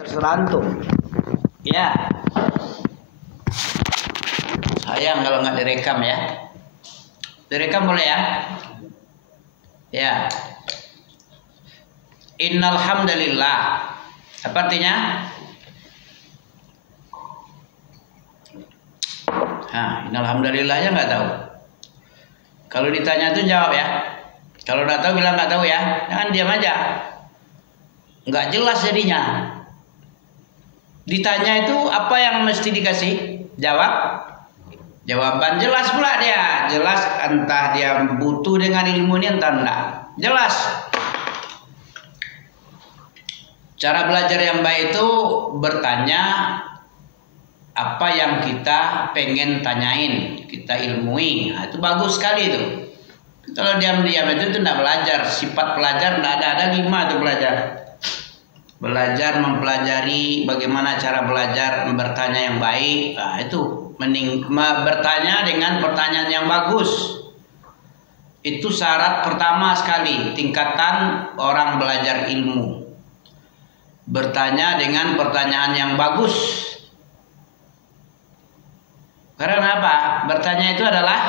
Terserah antum. Ya. Sayang kalau nggak direkam ya. Direkam boleh ya? Ya. Innal hamdalillah. Apa artinya? Innal hamdalillahnya nggak tahu. Kalau ditanya tuh jawab ya. Kalau nggak tahu bilang nggak tahu ya. Jangan diam aja. Nggak jelas jadinya. Ditanya itu apa yang mesti dikasih? Jawab. Jawaban jelas pula dia. Jelas entah dia butuh dengan ilmu ini entah enggak. Jelas. Cara belajar yang baik itu bertanya apa yang kita pengen tanyain, kita ilmui. Nah, itu bagus sekali itu. Kalau diam-diam itu tidak belajar. Sifat pelajar tidak ada 5 itu belajar. Belajar mempelajari bagaimana cara belajar bertanya yang baik. Nah, itu mending bertanya dengan pertanyaan yang bagus. Itu syarat pertama sekali tingkatan orang belajar ilmu. Bertanya dengan pertanyaan yang bagus. Karena apa? Bertanya itu adalah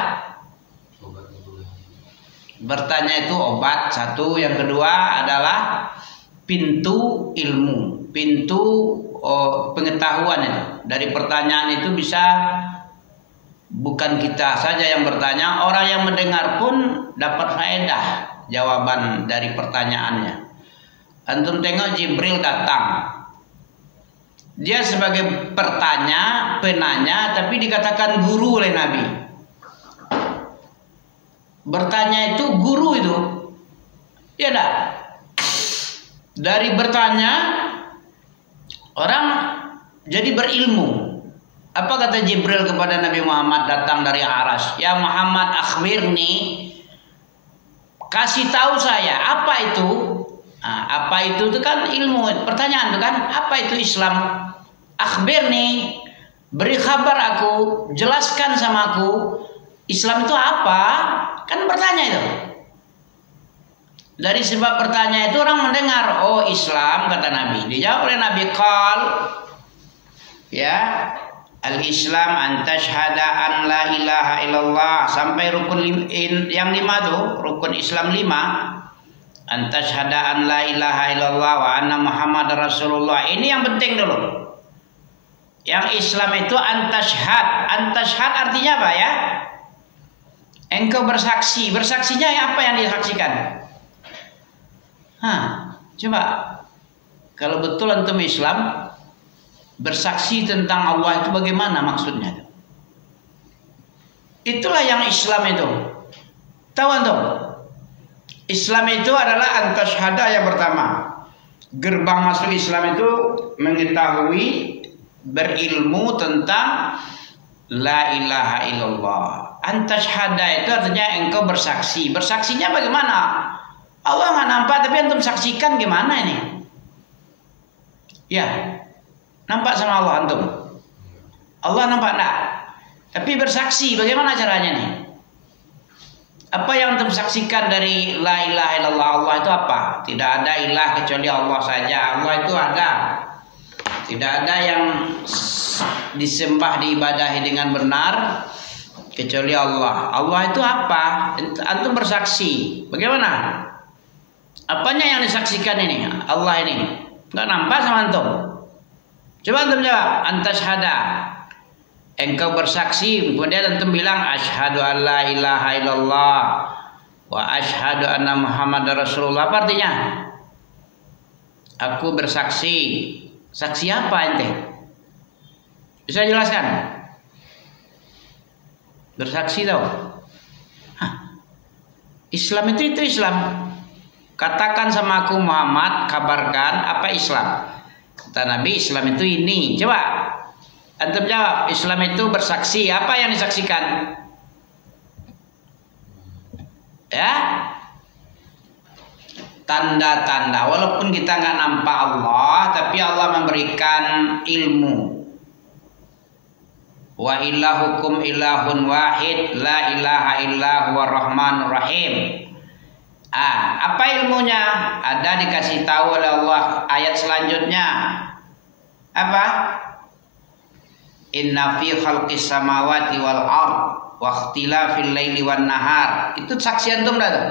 bertanya itu obat satu. Yang kedua adalah pintu ilmu, pintu pengetahuan itu. Dari pertanyaan itu bisa bukan kita saja yang bertanya, orang yang mendengar pun dapat faedah jawaban dari pertanyaannya. Antum tengok Jibril datang. Dia sebagai penanya, tapi dikatakan guru oleh Nabi. Bertanya itu guru itu. Ya enggak? Dari bertanya orang jadi berilmu. Apa kata Jibril kepada Nabi Muhammad datang dari Aras? Ya Muhammad, akhbirni, kasih tahu saya apa itu? Apa itu kan ilmu. Pertanyaan itu kan apa itu Islam? Akhbirni, beri kabar aku, jelaskan sama aku Islam itu apa? Kan bertanya itu. Dari sebab bertanya itu orang mendengar, oh Islam kata Nabi. Dijawab oleh Nabi qal, ya, al-Islam antashhada an la ilaha illallah, sampai rukun yang 5 tuh, rukun Islam 5. Antashhada an la ilaha illallah wa anna Muhammad Rasulullah. Ini yang penting dulu. Yang Islam itu antashhad. Antashhad artinya apa ya? Engkau bersaksi. Bersaksinya apa yang disaksikan? Coba. Kalau betul antum Islam, bersaksi tentang Allah itu bagaimana maksudnya? Itulah yang Islam itu. Tahu antum? Islam itu adalah antashhada yang pertama. Gerbang masuk Islam itu mengetahui, berilmu tentang la ilaha illallah. Antashhada itu artinya engkau bersaksi. Bersaksinya bagaimana? Allah nggak nampak tapi antum saksikan gimana ini? Ya, nampak sama Allah antum. Allah nampak enggak? Tapi bersaksi bagaimana caranya nih? Apa yang antum saksikan dari la ilaha illallah? Allah itu apa? Tidak ada ilah kecuali Allah saja. Allah itu ada. Tidak ada yang disembah, diibadahi dengan benar kecuali Allah. Allah itu apa? Antum bersaksi. Bagaimana? Apanya yang disaksikan ini? Allah ini. Enggak nampak sama antum. Coba antum jawab. Antashhada. Engkau bersaksi, kemudian antum bilang asyhadu an la ilaha illallah wa asyhadu anna Muhammad Rasulullah. Apa artinya? Aku bersaksi. Saksi apa ente? Bisa jelaskan? Bersaksi tahu? Islam itu Islam. Katakan sama aku Muhammad, kabarkan apa Islam. Kata Nabi, Islam itu ini. Coba antum jawab, Islam itu bersaksi. Apa yang disaksikan? Ya, tanda-tanda. Walaupun kita nggak nampak Allah, tapi Allah memberikan ilmu. Wa ilahukum ilahun wahid, la ilaha illa huwa rahmanur rahim. Apa ilmunya? Ada dikasih tahu oleh Allah ayat selanjutnya. Apa? Inna fi khalqis samawati wal ard wa ikhtilafil laili wan nahar. Itu saksi antum dah tuh.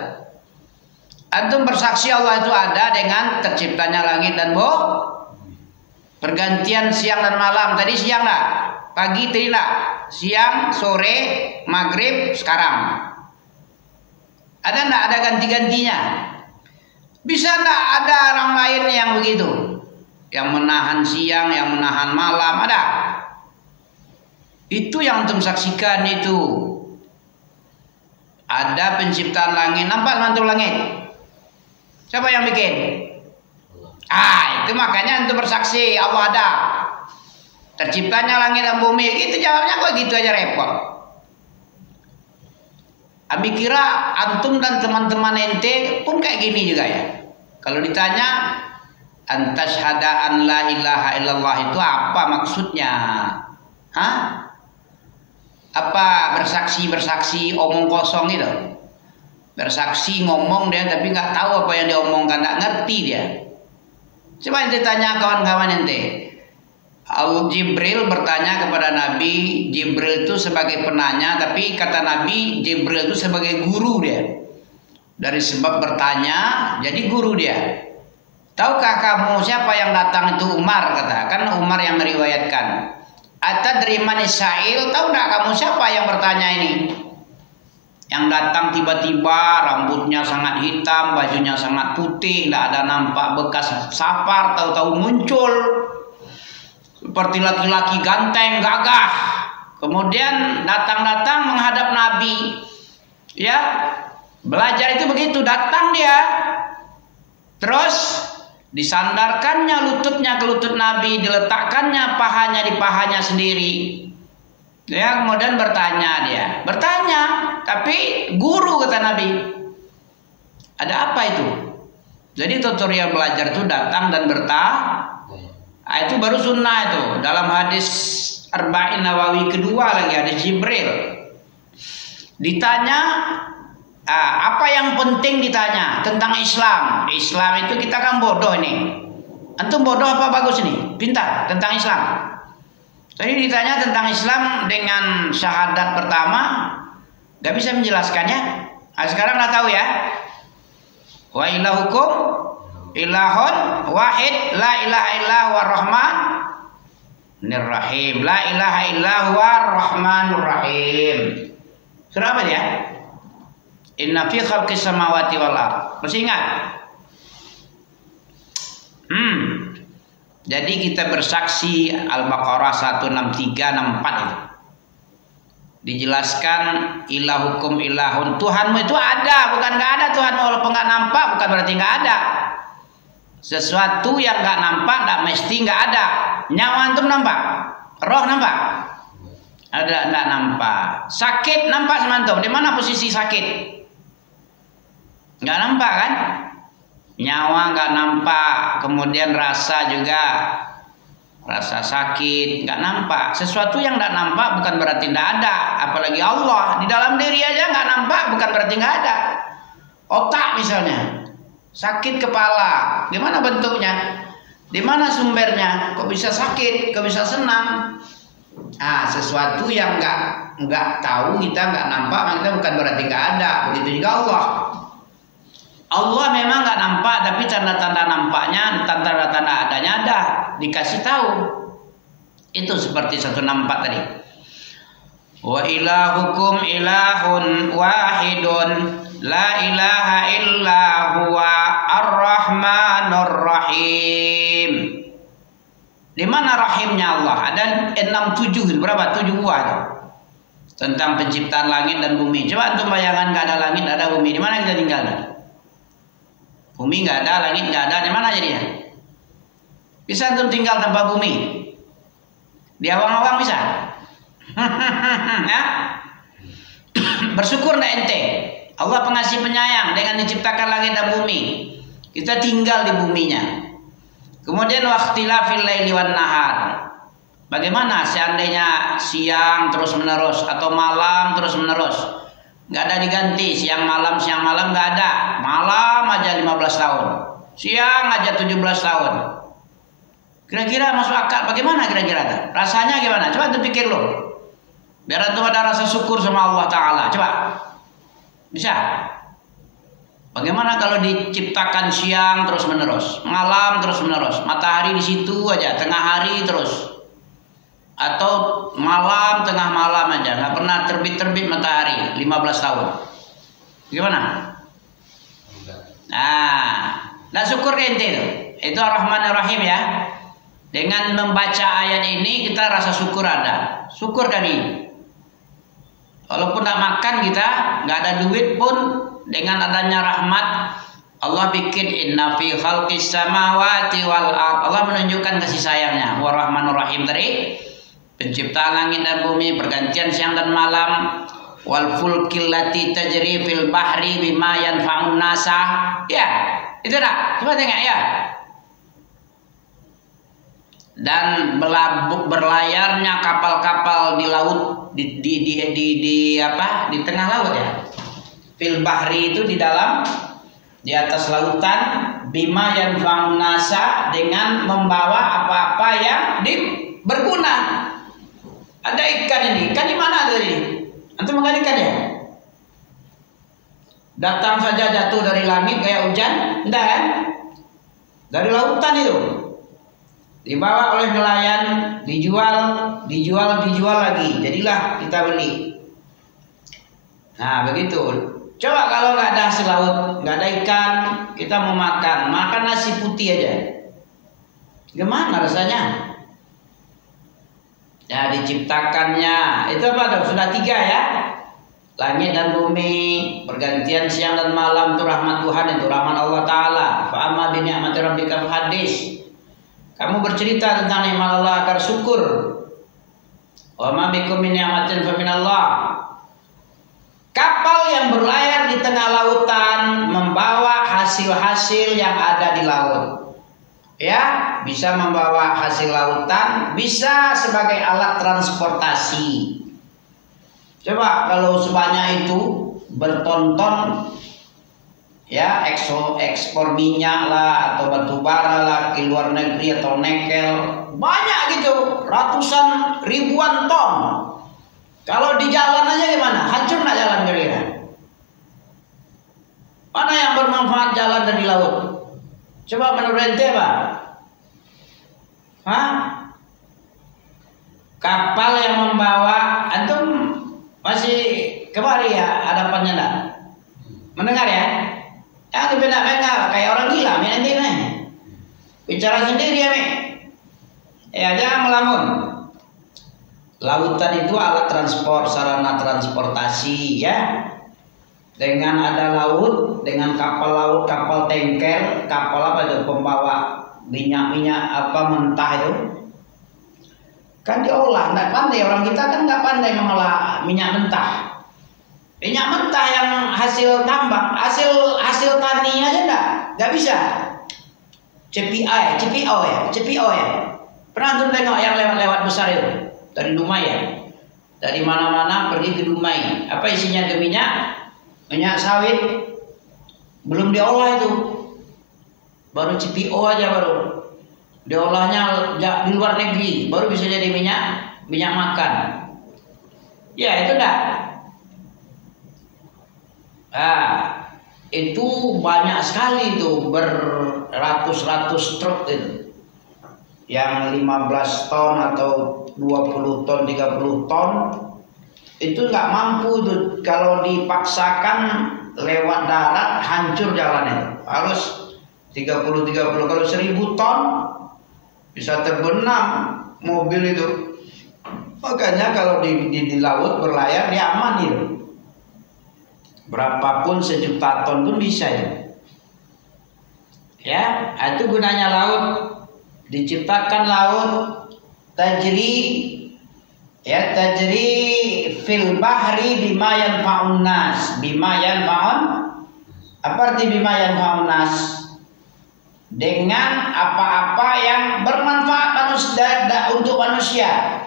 Antum bersaksi Allah itu ada dengan terciptanya langit dan pergantian siang dan malam. Tadi siang dah, pagi tadi dah, siang, sore, maghrib, sekarang. Ada enggak ada ganti-gantinya? Bisa enggak ada orang lain yang begitu? Yang menahan siang, yang menahan malam, ada? Itu yang antum saksikan itu. Ada penciptaan langit, nampak mantul langit? Siapa yang bikin? Itu makanya antum bersaksi Allah ada. Terciptanya langit dan bumi. Itu jawabnya kok gitu aja repot. Abi kira antum dan teman-teman ente pun kayak gini juga ya. Kalau ditanya antasyhada an la ilaha illallah itu apa maksudnya? Hah? Apa bersaksi omong kosong itu? Bersaksi ngomong dia tapi nggak tahu apa yang dia omongkan, nggak ngerti dia. Coba ente tanya kawan-kawan ente. Jibril bertanya kepada Nabi. Jibril itu sebagai penanya, tapi kata Nabi Jibril itu sebagai guru dia. Dari sebab bertanya jadi guru dia. Tahukah kamu siapa yang datang itu? Umar, kata. Kan Umar yang meriwayatkan. Atadri man sa'il, tahu enggak kamu siapa yang bertanya ini? Yang datang tiba-tiba rambutnya sangat hitam, bajunya sangat putih, tidak ada nampak bekas safar, tahu-tahu muncul seperti laki-laki ganteng, gagah. Kemudian datang-datang menghadap Nabi. Ya, belajar itu begitu, datang dia. Terus disandarkannya lututnya ke lutut Nabi, diletakkannya pahanya di pahanya sendiri. Ya, kemudian bertanya dia. Bertanya, tapi guru kata Nabi. Ada apa itu? Jadi tutorial belajar itu datang dan bertanya. Itu baru sunnah itu. Dalam hadis Arba'in Nawawi kedua lagi hadis Jibril. Ditanya apa yang penting ditanya tentang Islam. Islam itu kita kan bodoh ini. Antum bodoh apa bagus ini? Pintar tentang Islam. Tadi ditanya tentang Islam dengan syahadat pertama, gak bisa menjelaskannya. Nah, sekarang nggak tahu ya. Wa ilahukum ilahun wahid la ilaha illahu ar-rahman nirrahim. La ilaha illahu ar-rahmanur rahim. Surah apa dia? Inna fi khalqis samawati wal ard. Masih ingat? Jadi kita bersaksi Al-Baqarah 163 64 itu. Dijelaskan ilahukum ilahun, Tuhanmu itu ada, bukan nggak ada Tuhanmu. Walaupun nggak nampak bukan berarti nggak ada. Sesuatu yang nggak nampak nggak mesti nggak ada. Nyawa antum nampak, roh nampak, ada nggak nampak. Sakit nampak sama antum. Di mana posisi sakit? Nggak nampak kan? Nyawa nggak nampak, kemudian rasa juga, rasa sakit nggak nampak. Sesuatu yang nggak nampak bukan berarti nggak ada. Apalagi Allah di dalam diri aja nggak nampak bukan berarti nggak ada. Otak misalnya, sakit kepala, gimana bentuknya? Di mana sumbernya? Kok bisa sakit? Kok bisa senang? Sesuatu yang nggak tahu kita nggak nampak, kita bukan berarti nggak ada. Begitu juga Allah. Allah memang nggak nampak, tapi tanda-tanda nampaknya, tanda-tanda adanya ada, dikasih tahu. Itu seperti 164 tadi. Wa ilahukum ilahun wahidun la ilaha illa huwa ar-rahmanur rahim. Di mana rahimnya Allah? Ada 67, berapa? 7 buah tentang penciptaan langit dan bumi. Coba antum bayangkan nggak ada langit, nggak ada bumi, di mana kita tinggal? Bumi nggak ada, langit nggak ada, di mana jadinya? Bisa antum tinggal tanpa bumi? Di awang-awang bisa? Ya? Bersyukur nggak ente? Allah pengasih penyayang dengan diciptakan langit dan bumi. Kita tinggal di buminya. Kemudian waqtilafil laili wan nahar. Bagaimana seandainya siang terus menerus atau malam terus menerus? Nggak ada diganti, siang malam nggak ada. Malam aja 15 tahun, siang aja 17 tahun. Kira-kira masuk akal bagaimana kira-kira? Rasanya gimana? Coba antum pikir lo. Biar antum ada rasa syukur sama Allah Ta'ala. Coba. Bisa? Bagaimana kalau diciptakan siang terus menerus, malam terus menerus, matahari di situ aja, tengah hari terus, atau malam tengah malam aja, nggak pernah terbit matahari 15 tahun. Gimana? Nah, nggak syukur ente itu. Itu Ar-Rahman Ar-Rahim ya. Dengan membaca ayat ini kita rasa syukur ada. Syukur kali. Walaupun tidak makan kita, nggak ada duit pun, dengan adanya rahmat Allah bikin inna fi khalqis samawati wal ard. Allah menunjukkan kasih sayangnya. Ar-Rahman Ar-Rahim tadi, penciptaan langit dan bumi, pergantian siang dan malam, wal fulkil lati tajri fil bahri bima yanfa'un nasa. Ya, itu dah. Coba tengok ya. Dan berlayarnya kapal-kapal di laut di tengah laut ya. Fil bahri itu di dalam, di atas lautan, bima yanfa'un nasa, dengan membawa apa-apa yang berguna. Ada ikan ini, ikan di mana tadi? Antum makan ikan ya? Datang saja jatuh dari langit kayak hujan, enggak kan? Dari lautan itu. Dibawa oleh nelayan, dijual lagi. Jadilah kita beli. Nah begitu. Coba kalau nggak ada hasil laut, nggak ada ikan, kita mau makan nasi putih aja. Gimana rasanya? Ya diciptakannya itu apa dong? Sudah 3 ya. Langit dan bumi, pergantian siang dan malam itu rahmat Tuhan, itu rahmat Allah Ta'ala. Fa'amma bi ni'mati rabbika hadis. Kamu bercerita tentang nikmat Allah agar syukur. Wa ma bikum min ni'matin fa minallah. Kapal yang berlayar di tengah lautan membawa hasil-hasil yang ada di laut. Ya, bisa membawa hasil lautan, bisa sebagai alat transportasi. Coba kalau sebanyak itu bertonton ya, ekspor minyak lah atau batu bara lah ke luar negeri atau nikel, banyak gitu, ratusan ribuan ton. Kalau di jalan aja gimana? Hancur nggak jalan kira-kira? Mana yang bermanfaat jalan dari laut? Coba menurut ente Pak? Hah? Kapal yang membawa, antum masih kemari ya hadapannya enggak? Mendengar ya? Yang beda-beda kayak orang gila, nanti nih. Bicara sendiri ya, Mi. Ya, jangan melamun. Lautan itu alat transport, sarana transportasi ya. Dengan ada laut, dengan kapal laut, kapal tanker, kapal apa itu pembawa minyak-minyak apa mentah itu. Kan diolah, enggak pandai orang kita kan enggak pandai mengolah minyak mentah. Minyak mentah yang hasil tambang, hasil tani aja enggak bisa. CPO ya. Pernah tuh tengok yang lewat besar itu dari Dumai ya, dari mana-mana pergi ke Dumai. Apa isinya ke minyak sawit, belum diolah itu, baru CPO aja baru. Diolahnya di luar negeri, baru bisa jadi minyak makan. Ya itu enggak. Itu banyak sekali itu, beratus-ratus truk itu. Yang 15 ton atau 20 ton, 30 ton itu nggak mampu tuh, kalau dipaksakan lewat darat hancur jalannya. Harus 30 kalau 1000 ton bisa terbenam mobil itu. Makanya kalau di laut berlayar dia aman itu. Berapapun sejuta ton pun bisa ya. Ya, itu gunanya laut. Diciptakan laut tajri fil bahri bima yanfa'un nas. Apa arti bima yanfa'un nas? Dengan apa-apa yang bermanfaat untuk manusia.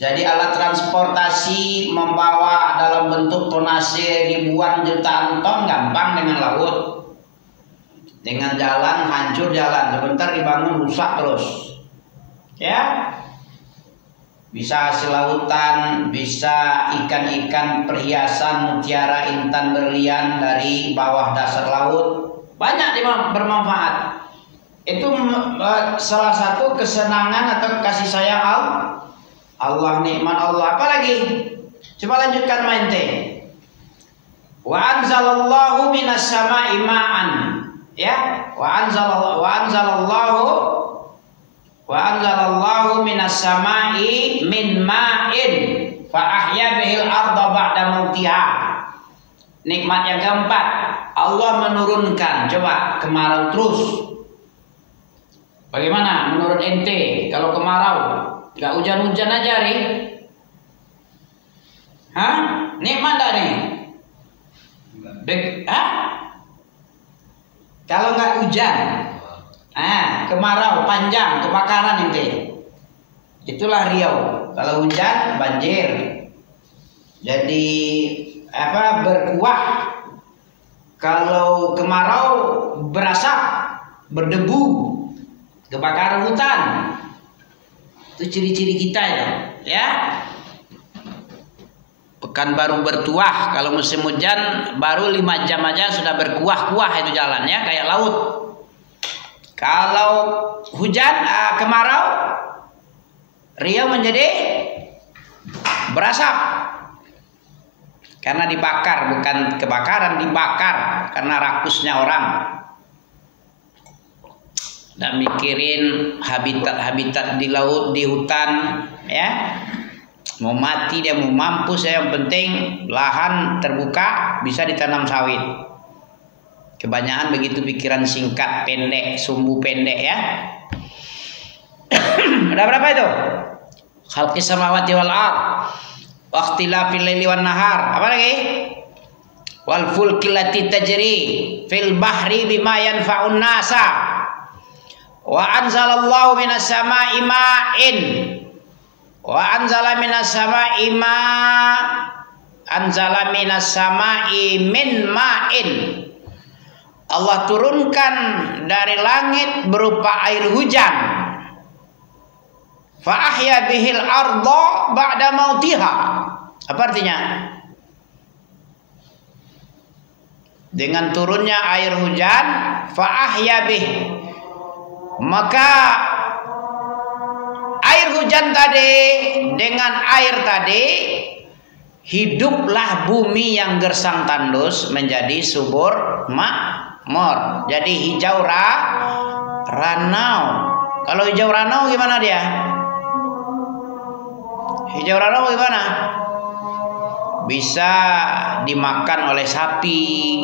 Jadi alat transportasi membawa dalam bentuk tonase ribuan jutaan ton gampang dengan laut. Dengan jalan hancur jalan, sebentar dibangun rusak terus. Ya. Bisa hasil lautan, bisa ikan-ikan perhiasan, mutiara, intan, berlian dari bawah dasar laut. Banyak bermanfaat. Itu salah satu kesenangan atau kasih sayang Allah, nikmat Allah. Apa lagi? Coba lanjutkan mainte. Wa anzalallahu minas sama'i ma'an. Ya, wa anzalallahu minas sama'i min ma'in fa ahya bihil arda ba'da mautiha. Nikmat yang keempat, Allah menurunkan, coba kemarau terus. Bagaimana menurut ente kalau kemarau? Gak hujan-hujan aja nih. Hah? Nikmat dah nih? Kalau nggak hujan, kemarau panjang, kebakaran ente. Itulah Riau. Kalau hujan banjir. Jadi berkuah. Kalau kemarau berasap, berdebu, kebakaran hutan. Itu ciri-ciri kita ya. Pekanbaru bertuah, kalau musim hujan baru 5 jam aja sudah berkuah-kuah itu jalan ya, kayak laut. Kalau hujan kemarau, Riau menjadi berasap karena dibakar, bukan kebakaran, dibakar karena rakusnya orang. Nggak mikirin habitat di laut, di hutan ya. Mau mati dia, mau mampus ya, yang penting lahan terbuka bisa ditanam sawit. Kebanyakan begitu pikiran singkat, pendek, sumbu pendek ya. Ada berapa itu? Khalqis samawati wal ard wa ikhtilafil laili wan nahar. Apa lagi? Wal fulki lati tajri fil bahri bima yanfa'un nasa. Wa anzalallahu minas sama'i ma'in. Wa anzala minas sama'i min ma'in. Allah turunkan dari langit berupa air hujan. Fa ahya bihil arda ba'da mautiha. Apa artinya? Dengan turunnya air hujan, fa ahya bih, maka air hujan tadi dengan air tadi, hiduplah bumi yang gersang tandus menjadi subur makmur. Jadi hijau ranau. Kalau hijau ranau gimana dia? Hijau ranau gimana? Bisa dimakan oleh sapi,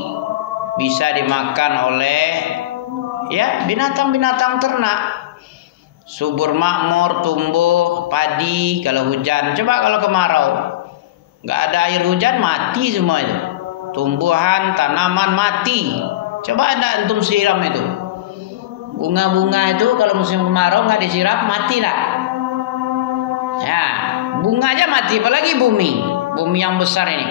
bisa dimakan oleh ya binatang-binatang ternak. Subur makmur, tumbuh padi kalau hujan. Coba kalau kemarau, nggak ada air hujan, mati semua itu. Tumbuhan, tanaman mati. Coba anda antum siram itu. Bunga-bunga itu kalau musim kemarau nggak disiram, mati lah. Ya, bunga aja mati, apalagi bumi yang besar ini.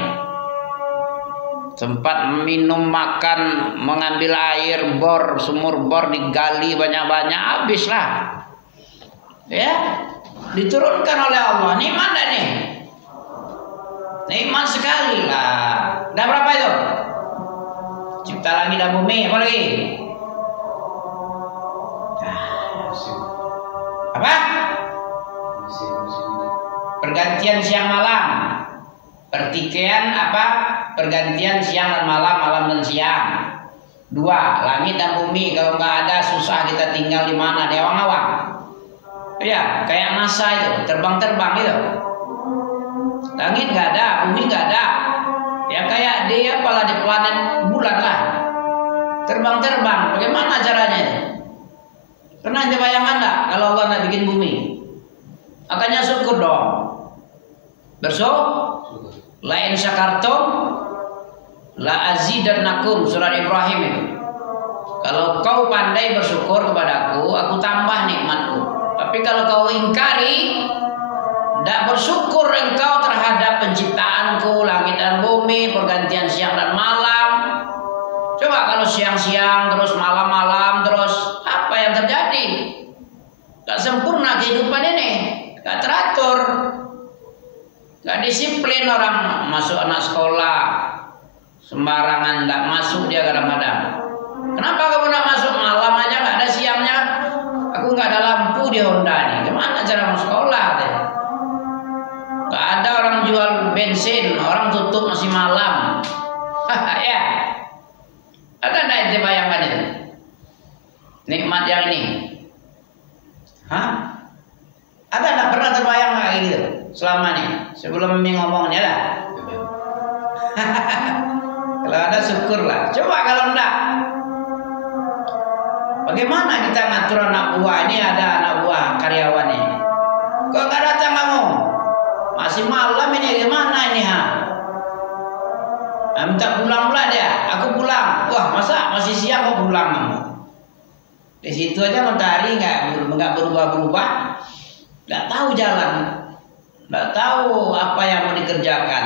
Tempat minum, makan, mengambil air, sumur bor digali banyak-banyak, habislah. Ya, diturunkan oleh Allah. Nikmat dah nih. Nikmat sekali lah. Dah berapa itu? Cipta langit dan bumi, apa lagi? Apa? Pergantian siang malam. Pertikaian apa? Pergantian siang dan malam, malam dan siang. 2, langit dan bumi. Kalau nggak ada susah kita tinggal di mana? Di awang-awang. Ya, kayak NASA itu, terbang-terbang gitu. Langit nggak ada, bumi nggak ada. Ya kayak dia apalah di planet bulan lah. Terbang-terbang, bagaimana caranya? Pernah anda bayangkan nggak kalau Allah nggak bikin bumi? Makanya syukur dong. Bersyukur. La in syakartum la azidannakum, surat Ibrahim itu. Kalau kau pandai bersyukur kepadaku, aku tambah nikmatku. Tapi kalau kau ingkari, tidak bersyukur engkau terhadap penciptaanku, langit dan bumi, pergantian siang dan malam, Coba kalau siang-siang terus malam-malam terus, apa yang terjadi? Gak sempurna kehidupan ini, gak teratur, gak disiplin. Orang masuk anak sekolah sembarangan, gak masuk dia kadang-kadang. Kenapa kamu gak masuk? Malam aja gak ada siangnya. Aku gak ada lampu di Honda nih. Gimana cara mau sekolah? Gak ada orang jual bensin, orang tutup masih malam. Ya, ada nggak ente bayangkan itu? Nikmat yang ini, hah? Ada nggak pernah terbayang kayak gitu selama ini? Sebelum Mimi ngomongnya lah. Kalau ada syukurlah. Coba kalau enggak, bagaimana kita ngatur anak buah? Ini ada anak buah karyawan ini. Kok nggak datang kamu? Masih malam ini, gimana ini ha? Minta pulang pula dia. Aku pulang. Wah, masa masih siang kok pulang kamu? Di situ aja matahari nggak berubah-berubah. Nggak tahu jalan, nggak tahu apa yang mau dikerjakan.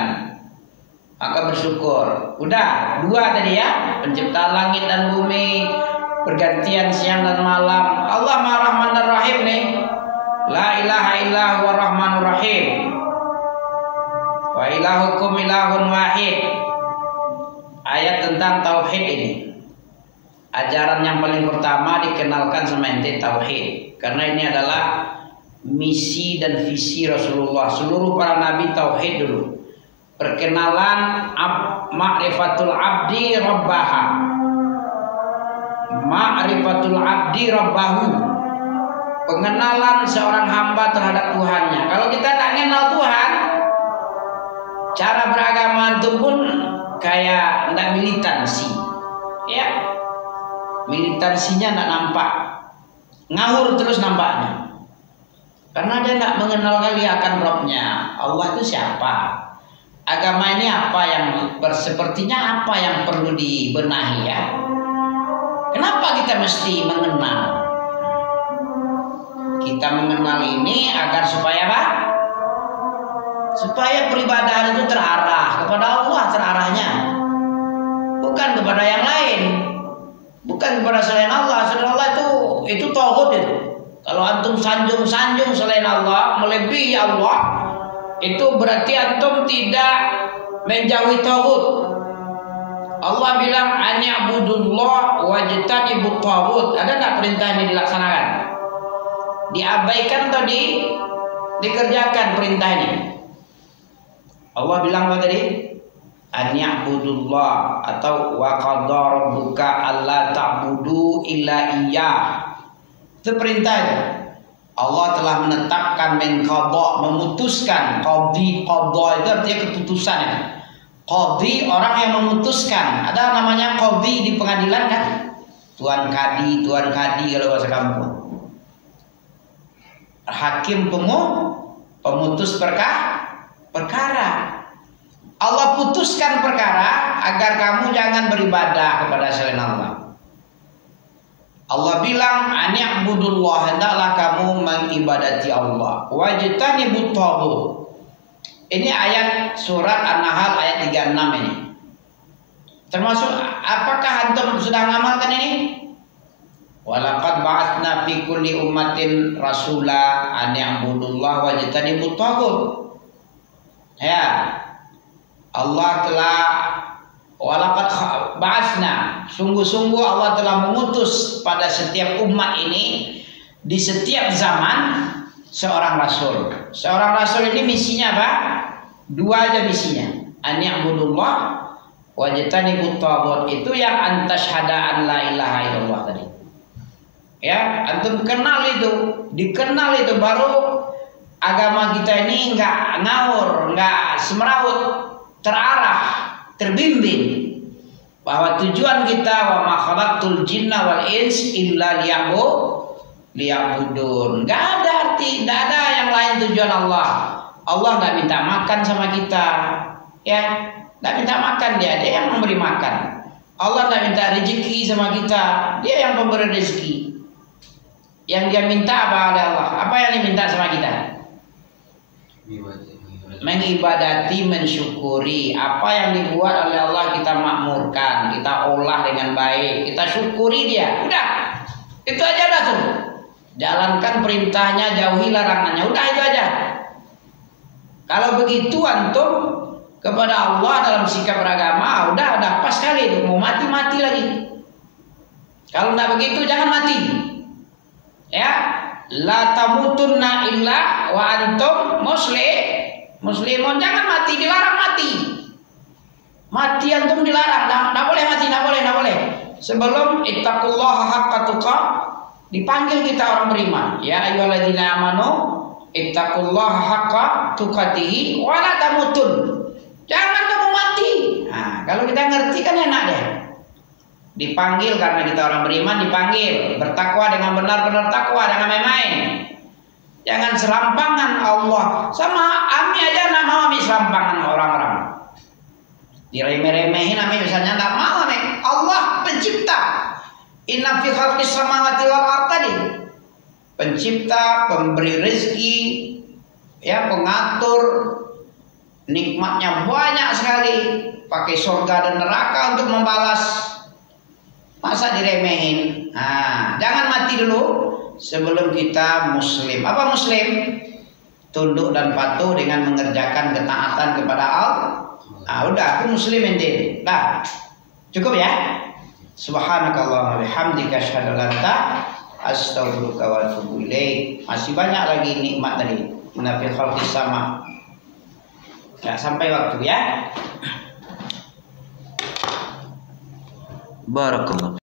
Maka bersyukur. Udah, dua tadi ya, pencipta langit dan bumi, pergantian siang dan malam. Allah Maha Rahman dan Rahim nih. La ilaha illa huwa rahmanur rahim. Wa ilahukum ilahun wahid. Ayat tentang tauhid ini. Ajaran yang paling pertama dikenalkan sama ente tauhid. Karena ini adalah misi dan visi Rasulullah. Seluruh para nabi tauhid dulu. Perkenalan ma'rifatul abdi rabbaha. Ma'rifatul abdi rabbahu. Pengenalan seorang hamba terhadap Tuhannya. Kalau kita tak kenal Tuhan, cara beragama itu pun kayak ndak militansi, ya, militansinya ndak nampak, ngawur terus nampaknya, karena dia ndak mengenal kali akan Robnya. Allah itu siapa? Agama ini apa yang sepertinya apa yang perlu dibenahi ya? Kenapa kita mesti mengenal? Kita mengenal ini agar supaya apa? Supaya peribadahan itu terarah kepada Allah, terarahnya bukan kepada yang lain, bukan kepada selain Allah. Selain Allah itu tauhid itu. Kalau antum sanjung selain Allah, melebihi Allah, itu berarti antum tidak menjauhi tauhid. Allah bilang an ya'budullah wajtanibut tauhid. Ada enggak perintah ini dilaksanakan? Diabaikan atau dikerjakan perintah ini? Allah bilang apa tadi? An ya'budullah atau wa qadara rabbuka alla ta'budu illa iyyah. Itu perintahnya. Allah telah menetapkan qada, memutuskan. Qadha itu artinya keputusan ya. Qadhi orang yang memutuskan. Ada namanya qadhi di pengadilan kan? Tuan kadi kalau bahasa kampung. Hakim pemutus perkara. Allah putuskan perkara agar kamu jangan beribadah kepada selain Allah. Allah bilang an ya'budullah, hendaklah kamu mengibadati Allah. Wajtanibut taghut. Ini ayat surat An-Nahl ayat 36 ini. Termasuk apakah antum sudah mengamalkan ini? Walaqad ba'atsna fi kulli ummatin rasula an ya'budullah wajtanibut taghut. Ya, Allah telah walaqad ba'atsna, sungguh-sungguh Allah telah mengutus pada setiap umat ini di setiap zaman seorang rasul. Seorang rasul ini misinya apa? Dua aja misinya. An ya'budullah wajtanibut taghut. Itu yang antasyhada an la ilaha illallah tadi. Ya, antum kenal itu, dikenal itu baru agama kita ini enggak ngawur, enggak semeraut, terarah, terbimbing. Bahwa tujuan kita wa ma khalaqtul jinna wal ins illa liya'budun. Enggak ada arti, enggak ada yang lain tujuan Allah. Allah enggak minta makan sama kita, ya. Enggak minta makan dia yang memberi makan. Allah enggak minta rezeki sama kita, dia yang pemberi rezeki. Yang dia minta apa oleh Allah? Apa yang diminta sama kita? mengibadati, mensyukuri apa yang dibuat oleh Allah, kita makmurkan, kita olah dengan baik, kita syukuri dia. Udah, itu aja dah tuh. Jalankan perintahnya, jauhi larangannya. Udah itu aja. Kalau begitu antum kepada Allah dalam sikap beragama, udah pas sekali itu. Mau mati lagi. Kalau tidak begitu jangan mati. Ya, la tamutunna illa wa antum muslimun. Jangan mati, dilarang mati. Mati antum dilarang, tidak boleh mati, tidak boleh. Sebelum ittaqullaha haqqa tuqah, dipanggil kita orang beriman. Ya ayyuhalladzina amanu ittaqullaha haqqa tuqatih wa la tamutun. Jangan kamu mati. Nah, kalau kita ngerti kan enak deh. Dipanggil karena kita orang beriman, dipanggil bertakwa dengan benar-benar takwa, jangan main-main. Jangan serampangan Allah. Sama Ami aja nak mau Ami serampangan orang-orang. Diremeh-remehin Ami misalnya enggak mau Ami. Allah pencipta. Inna fi khalqis samawati wal ardh tadi. Pencipta, pemberi rezeki, ya pengatur, nikmatnya banyak sekali. Pakai surga dan neraka untuk membalas. Masa diremehin? Nah, jangan mati dulu sebelum kita muslim. Apa muslim? Tunduk dan patuh dengan mengerjakan ketaatan kepada Allah. Nah, udah aku muslim ente. Nah, cukup ya. Subhanakallahumma bihamdika asyhadu an la ilaha illa anta astaghfiruka wa atubu ilaik. Masih banyak lagi nikmat tadi. Menafil khalqis sama. Ya, sampai waktu ya. Barakallah.